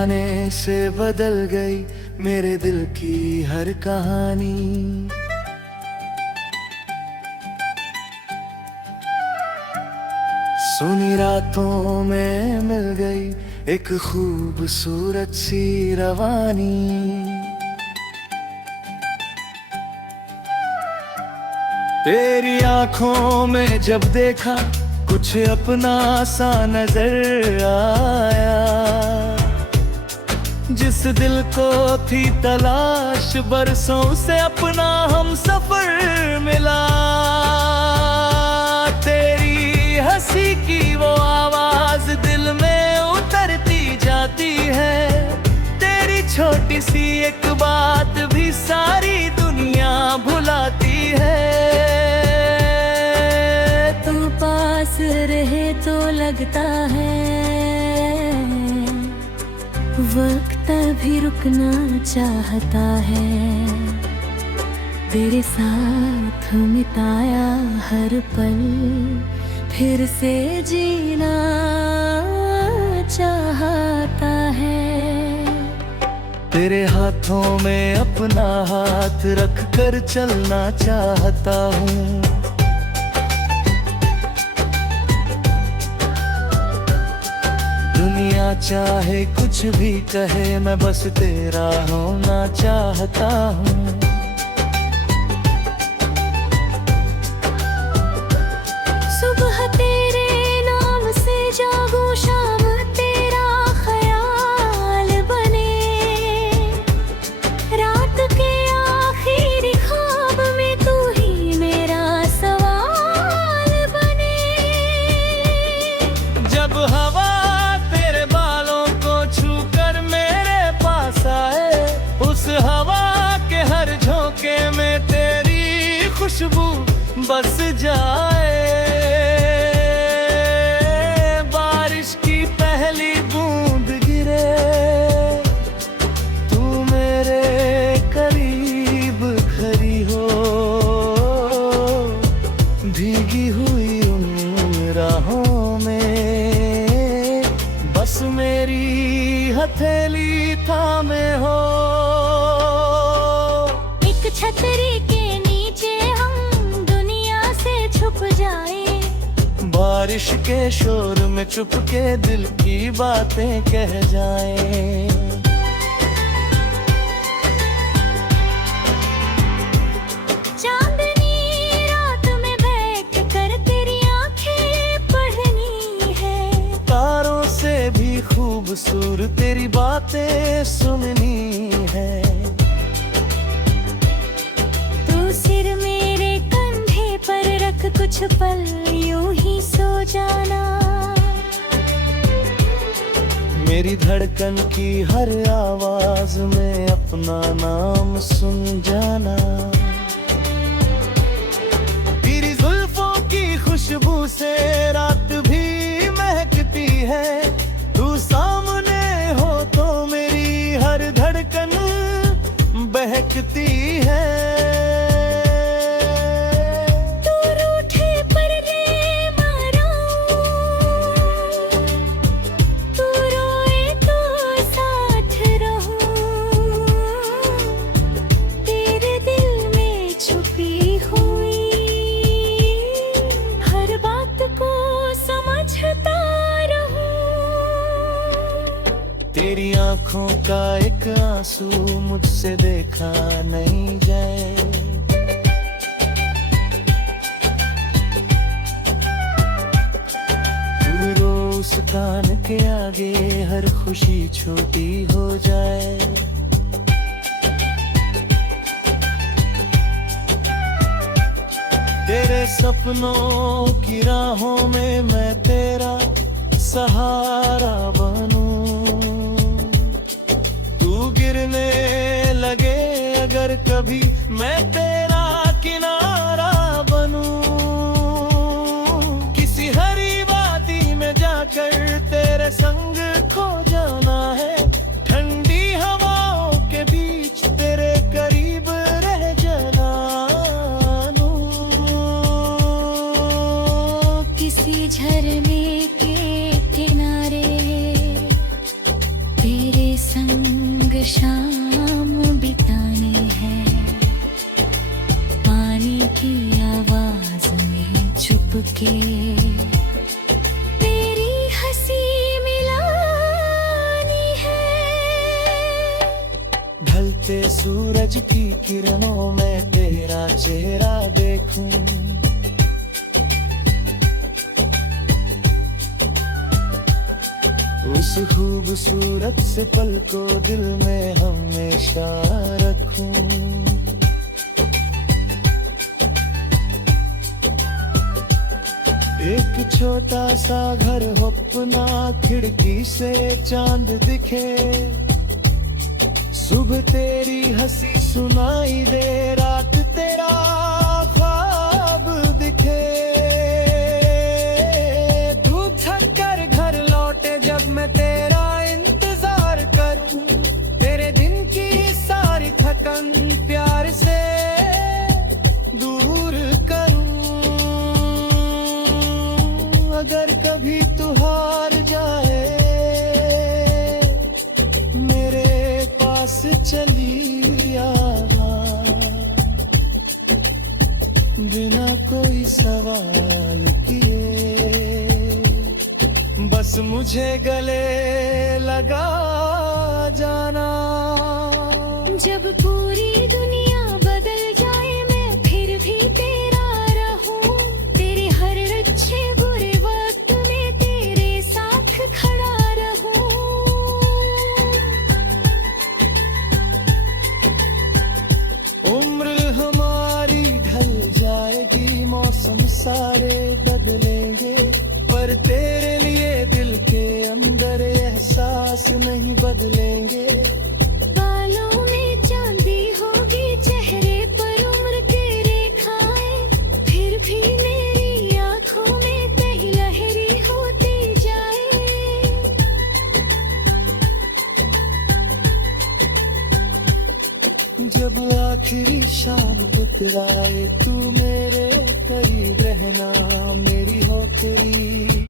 जाने से बदल गई मेरे दिल की हर कहानी। सुनी रातों में मिल गई एक खूबसूरत सी रवानी। तेरी आंखों में जब देखा कुछ अपना सा नजर आया। जिस दिल को थी तलाश बरसों से अपना हम सफर मिला। तेरी हंसी की वो आवाज दिल में उतरती जाती है। तेरी छोटी सी एक बात भी सारी दुनिया भुलाती है। तू पास रहे तो लगता है वक्त भी रुकना चाहता है। तेरे साथ मिटाया हर पल फिर से जीना चाहता है। तेरे हाथों में अपना हाथ रख कर चलना चाहता हूँ। दुनिया चाहे कुछ भी कहे मैं बस तेरा होना चाहता हूँ। सुबह तेरे नाम से जागूं शाम तेरा ख्याल बने। रात के आखिरी ख्वाब में तू ही मेरा सवाल बने। जब हवा तेरे बालों को छू कर मेरे पास आए, उस हवा के हर झोंके में तेरी खुशबू बस जाए। बारिश की पहली बूंद गिरे तू मेरे करीब खड़ी हो। भीगी हुई उन राहों में बस मेरी हथेली थामे हो। एक छतरी के नीचे हम दुनिया से छुप जाए। बारिश के शोर में चुपके दिल की बातें कह जाएं। चांदनी रात में बैठ कर तेरी आंखें पढ़नी है। तारों से भी खूबसूरत तेरी बातें सुननी है। तू सिर मेरे कंधे पर रख कुछ पल यूं ही सो जाना। मेरी धड़कन की हर आवाज में अपना नाम सुन जाना। तेरी जुल्फों की खुशबू से रात भी महकती है। तू सामने हो तो मेरी हर धड़कन बहकती है। तू रूठे पर रे मारूं, तू रोए तो साथ रहूं। तेरे दिल में छुपी हुई हर बात को समझता रहूं। तेरी आंखों का एक आंसू मुझसे देखा नहीं जाए। तू रो उस कान के आगे हर खुशी छोटी हो जाए। तेरे सपनों की राहों में मैं तेरा सहारा बनूं। तू गिरने लगे अगर कभी मैं तेरा किनारा बनूं। किसी हरी वादी में जाकर तेरे संग खो जाना है। ठंडी हवाओं के बीच तेरे करीब रह जाना। किसी झरने के किनारे तेरे सूरज की किरणों में तेरा चेहरा देखूं। उस खूबसूरत से पल को दिल में हमेशा रखूं। एक छोटा सा घर हो अपना, खिड़की से चांद दिखे। सुबह तेरी हंसी सुनाई दे, रात तेरा ख्वाब दिखे। धूप छट कर घर लौटे जब मैं तेरा इंतजार करूं। तेरे दिन की सारी थकन प्यार से दूर करूं। अगर कभी तू हार जाए मेरे पास चली आ, बिना कोई सवाल किए, बस मुझे गले लगा जाना। जब पूरी दुनिया बदल जाए मैं फिर भी तेरा रहूं। तेरे हर अच्छे बुरे वक्त में तेरे साथ खड़ा रहूं। उम्र हमारी ढल जाएगी, मौसम सारे बदलेंगे, पर तेरे लिए दिल के अंदर एहसास नहीं बदलेंगे। बालों में चांदी होगी, चेहरे पर उम्र के रेखाएं, फिर भी मेरी आंखों में कहीं लहरी होती जाए। जब आखिरी शाम उतराए तू मेरे करीब रहना, मेरी हो तेरी